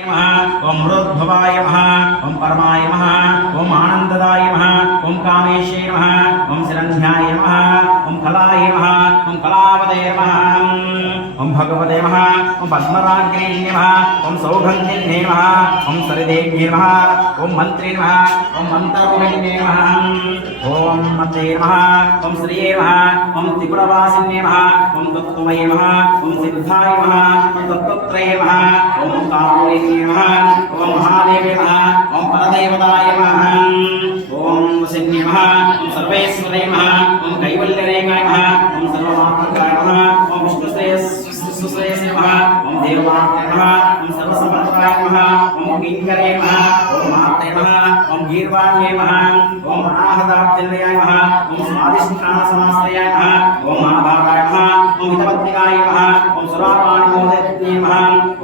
ओम मृद्भवाय नमः ओम परमाय नमः ओम आनंददाय नमः ओम कामेशे नमः ओम शिरन्ध्याय नमः ओम कलाय नमः ओम कलावते नमः ओम भगवते नमः ओम पद्मराज्ञे नमः ओम सौगन्धिन्ये नमः ओम सरिदेव्ये नमः ओम मंत्रे नमः ओम मंत्ररूपिणे नमः ओम मते नमः ओम श्रिये नमः ओम त्रिपुरवासिन्ये नमः ओम तत्त्वमये नमः ओम सिद्धाय नमः ओम तत्त्वत्रये नमः ओम कामये नमः ओम महादेवे नमः ओम परदेवताय नमः ओम वसिन्ये नमः ओम सर्वेश्वराय नमः ओम कैवल्यरेखाय नमः ओम सर्वमात्रकाय नमः ओम विष्णुश्रेयसे नमः ओम देवमात्रे नमः ओम सर्वसमर्थाय नमः ओम किङ्करे नमः ओम मात्रे नमः ओम गीर्वाण्ये नमः ओम अनाहताब्जन्याय नमः ओम स्वादिष्ठानसमाश्रयाय नमः ओम महाभागाय नमः ओम हितपत्निकाय नमः ओम सुरापाणिमोदये नमः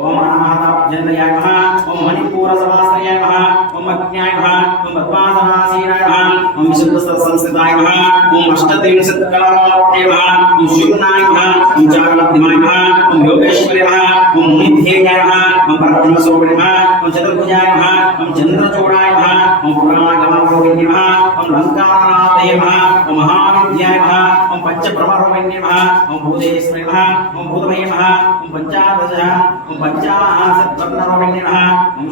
ओम अनाहताब्जन्याय नमः ओम मणिपूरसमाश्रयाय नमः ओम अज्ञाय नमः ओम पद्मासनासीनाय नमः ओम विशुद्धसंस्कृताय नमः ओम अष्टत्रिंशत्कलावत्ये नमः ओम शिवनाय नमः ओम चारुलब्धिमाय नमः ओम योगेश्वराय नमः ओम मुनिध्येयाय नमः ओम परब्रह्मस्वरूपिणे नमः ओम चतुर्भुजाय नमः ओम चन्द्रचूडाय नमः ओम पुराणगमनरूपिणे नमः ओम लङ्कानाथाय नमः ओम महाविद्याय नमः ओम पंचब्रह्मरूपिणे नमः ओम भूतेश्वराय नमः ओम भूतमये नमः ओम पंचादश ओम पंचाशद्वर्णरूपिणे नमः ओम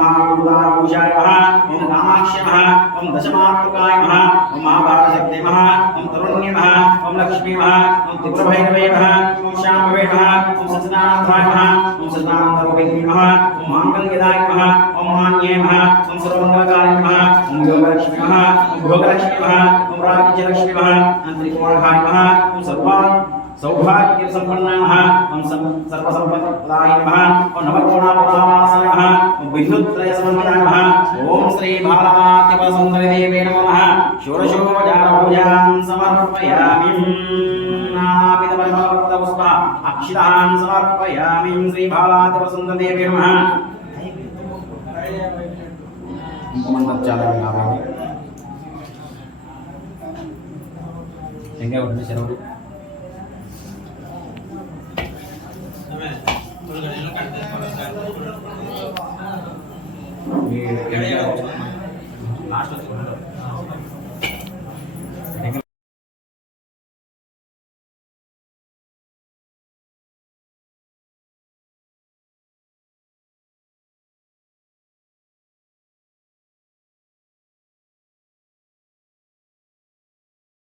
षोडशनाशमहाभूताभूषाय नमः ओम कामाक्ष्य नमः ओम दशमातृकाय नमः ओम महाभारतशक्ते नमः ओम तरुण्ये नमः ओम लक्ष्मी नमः ओम त्रिपुरभैरवे नमः ओम शाम्भवे नमः ओम सच्चिदानन्दाय नमः ओम सच्चिदानन्दरूपिणे नमः ओम माङ्गल्यदाय नमः ओम मान्ये नमः ओम सर्वमङ्गलकारिणे नमः ओम योगलक्ष्मी नमः ओम भोगलक्ष्मी नमः ओम राज्यलक्ष्मी नमः ओम त्रिकोणहाय नमः ओम सौभाग्यसम्पन्नाय नमः ओम सर्वसम्पत्प्रदाय नमः ओम नवकोणापुरावासाय नमः ओम विद्युत्त्रयसमन्विताय नमः ओम श्री बालातिपसुन्दरीदेवे नमः षोडशोपचारपूजां समर्पयामि नानाविधपरिमलपुष्प अक्षितां समर्पयामि श्री बालातिपसुन्दरीदेवे नमः लास्ट